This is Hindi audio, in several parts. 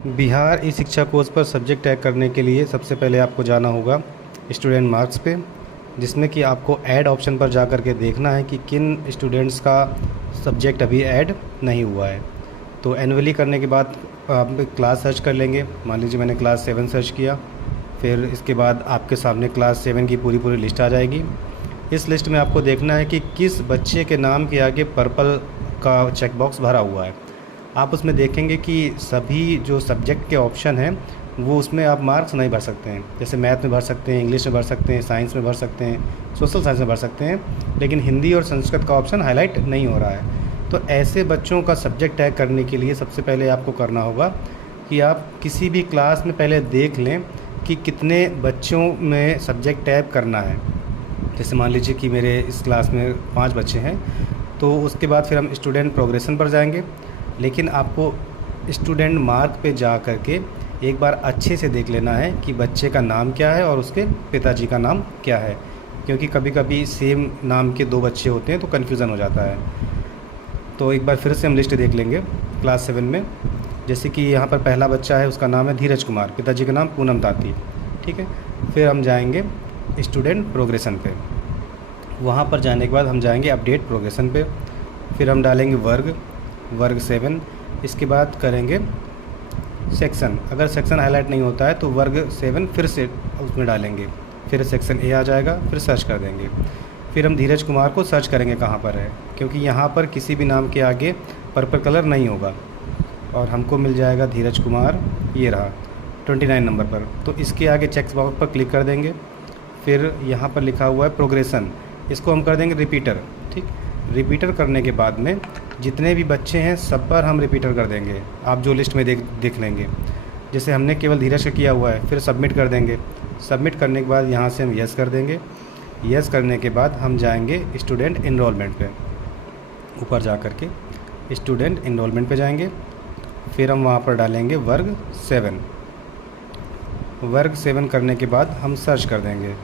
बिहार ई शिक्षा कोर्स पर सब्जेक्ट टैग करने के लिए सबसे पहले आपको जाना होगा स्टूडेंट मार्क्स पे, जिसमें कि आपको ऐड ऑप्शन पर जा कर के देखना है कि किन स्टूडेंट्स का सब्जेक्ट अभी ऐड नहीं हुआ है। तो एनुअली करने के बाद आप क्लास सर्च कर लेंगे। मान लीजिए मैंने क्लास 7 सर्च किया, फिर इसके बाद आपके सामने क्लास 7 की पूरी लिस्ट आ जाएगी। इस लिस्ट में आपको देखना है कि किस बच्चे के नाम के आगे पर्पल का चेकबॉक्स भरा हुआ है। आप उसमें देखेंगे कि सभी जो सब्जेक्ट के ऑप्शन हैं वो उसमें आप मार्क्स नहीं भर सकते हैं। जैसे मैथ में भर सकते हैं, इंग्लिश में भर सकते हैं, साइंस में भर सकते हैं, सोशल साइंस में भर सकते हैं, लेकिन हिंदी और संस्कृत का ऑप्शन हाईलाइट नहीं हो रहा है। तो ऐसे बच्चों का सब्जेक्ट टैग करने के लिए सबसे पहले आपको करना होगा कि आप किसी भी क्लास में पहले देख लें कि कितने बच्चों में सब्जेक्ट टैग करना है। जैसे मान लीजिए कि मेरे इस क्लास में 5 बच्चे हैं, तो उसके बाद फिर हम स्टूडेंट प्रोग्रेशन पर जाएंगे। लेकिन आपको स्टूडेंट मार्क पे जा कर के एक बार अच्छे से देख लेना है कि बच्चे का नाम क्या है और उसके पिताजी का नाम क्या है, क्योंकि कभी कभी सेम नाम के 2 बच्चे होते हैं तो कन्फ्यूज़न हो जाता है। तो एक बार फिर से हम लिस्ट देख लेंगे क्लास 7 में। जैसे कि यहाँ पर पहला बच्चा है, उसका नाम है धीरज कुमार, पिताजी का नाम पूनम ताती। ठीक है, फिर हम जाएंगे स्टूडेंट प्रोग्रेशन पे। वहाँ पर जाने के बाद हम जाएंगे अपडेट प्रोग्रेशन पे, फिर हम डालेंगे वर्ग 7। इसके बाद करेंगे सेक्शन। अगर सेक्शन हाईलाइट नहीं होता है तो वर्ग 7 फिर से उसमें डालेंगे, फिर सेक्शन ए आ जाएगा, फिर सर्च कर देंगे। फिर हम धीरज कुमार को सर्च करेंगे कहाँ पर है, क्योंकि यहाँ पर किसी भी नाम के आगे पर्पल कलर नहीं होगा, और हमको मिल जाएगा धीरज कुमार, ये रहा 29 नंबर पर। तो इसके आगे चेक बॉक्स पर क्लिक कर देंगे। फिर यहाँ पर लिखा हुआ है प्रोग्रेशन, इसको हम कर देंगे रिपीटर। ठीक, रिपीटर करने के बाद में जितने भी बच्चे हैं सब पर हम रिपीटर कर देंगे। आप जो लिस्ट में देख लेंगे, जैसे हमने केवल धीरज का किया हुआ है, फिर सबमिट कर देंगे। सबमिट करने के बाद यहाँ से हम यस कर देंगे। यस करने के बाद हम जाएंगे स्टूडेंट इनरोलमेंट पे। ऊपर जा कर के स्टूडेंट इनरोलमेंट पे जाएंगे, फिर हम वहाँ पर डालेंगे वर्ग 7। वर्ग 7 करने के बाद हम सर्च कर देंगे।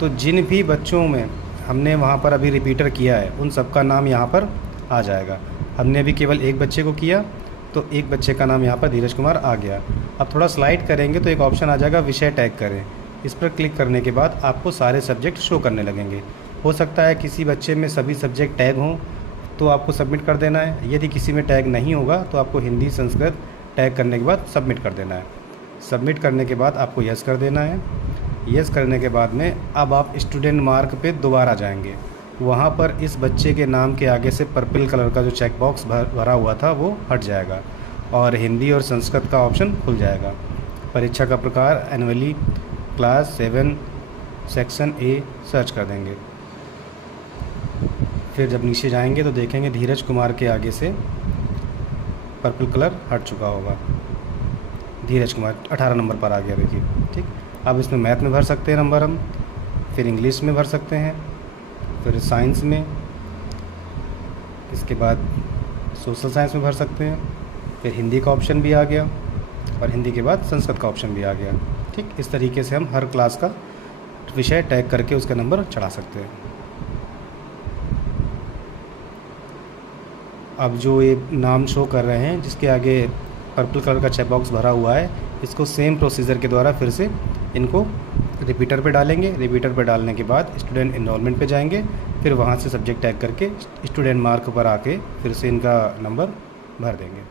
तो जिन भी बच्चों में हमने वहाँ पर अभी रिपीटर किया है उन सबका नाम यहाँ पर आ जाएगा। हमने अभी केवल एक बच्चे को किया तो एक बच्चे का नाम यहाँ पर धीरज कुमार आ गया। अब थोड़ा स्लाइड करेंगे तो एक ऑप्शन आ जाएगा विषय टैग करें। इस पर क्लिक करने के बाद आपको सारे सब्जेक्ट शो करने लगेंगे। हो सकता है किसी बच्चे में सभी सब्जेक्ट टैग हों तो आपको सबमिट कर देना है। यदि किसी में टैग नहीं होगा तो आपको हिंदी संस्कृत टैग करने के बाद सबमिट कर देना है। सबमिट करने के बाद आपको यस कर देना है। यस करने के बाद में अब आप स्टूडेंट मार्क पे दोबारा जाएंगे। वहाँ पर इस बच्चे के नाम के आगे से पर्पल कलर का जो चेक बॉक्स भरा हुआ था वो हट जाएगा और हिंदी और संस्कृत का ऑप्शन खुल जाएगा। परीक्षा का प्रकार annually class 7 section A search कर देंगे। फिर जब नीचे जाएंगे तो देखेंगे धीरज कुमार के आगे से पर्पल कलर हट चुका होगा। धीरज कुमार 18 नंबर पर आ गया, देखिए। ठीक, अब इसमें मैथ में भर सकते हैं नंबर हम, फिर इंग्लिश में भर सकते हैं, फिर साइंस में, इसके बाद सोशल साइंस में भर सकते हैं, फिर हिंदी का ऑप्शन भी आ गया और हिंदी के बाद संस्कृत का ऑप्शन भी आ गया। ठीक, इस तरीके से हम हर क्लास का विषय टैग करके उसका नंबर चढ़ा सकते हैं। अब जो ये नाम शो कर रहे हैं जिसके आगे पर्पल कलर का चेक बॉक्स भरा हुआ है, इसको सेम प्रोसीजर के द्वारा फिर से इनको रिपीटर पे डालेंगे। रिपीटर पे डालने के बाद स्टूडेंट इनरोलमेंट पे जाएंगे, फिर वहाँ से सब्जेक्ट टैग करके स्टूडेंट मार्क पर आके फिर से इनका नंबर भर देंगे।